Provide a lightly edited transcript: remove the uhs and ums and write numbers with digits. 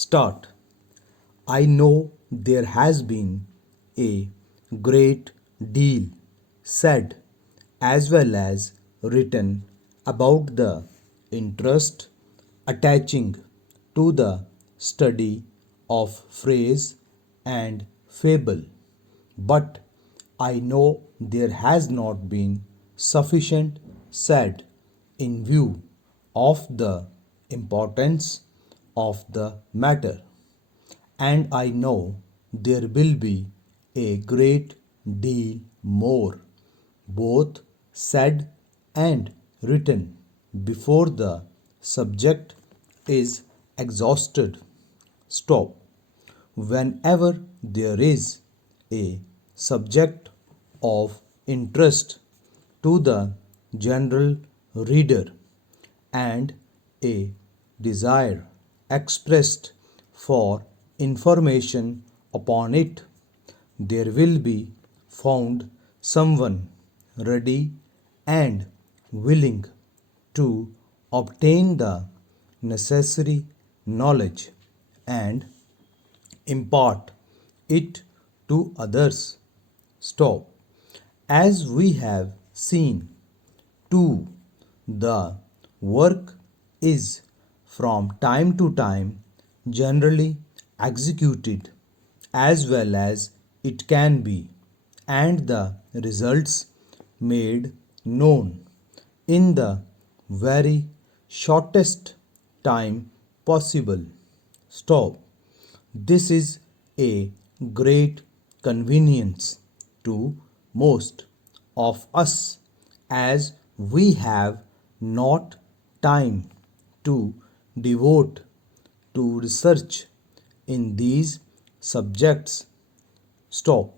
Start. I know there has been a great deal said as well as written about the interest attaching to the study of phrase and fable, but I know there has not been sufficient said in view of the importance of the matter, and I know there will be a great deal more, both said and written, before the subject is exhausted. Stop. Whenever there is a subject of interest to the general reader and a desire expressed for information upon it, there will be found someone ready and willing to obtain the necessary knowledge and impart it to others. Stop. As we have seen, too, the work is from time to time generally executed as well as it can be, and the results made known in the very shortest time possible. Stop. This is a great convenience to most of us, as we have not time to devote to research in these subjects. Stop.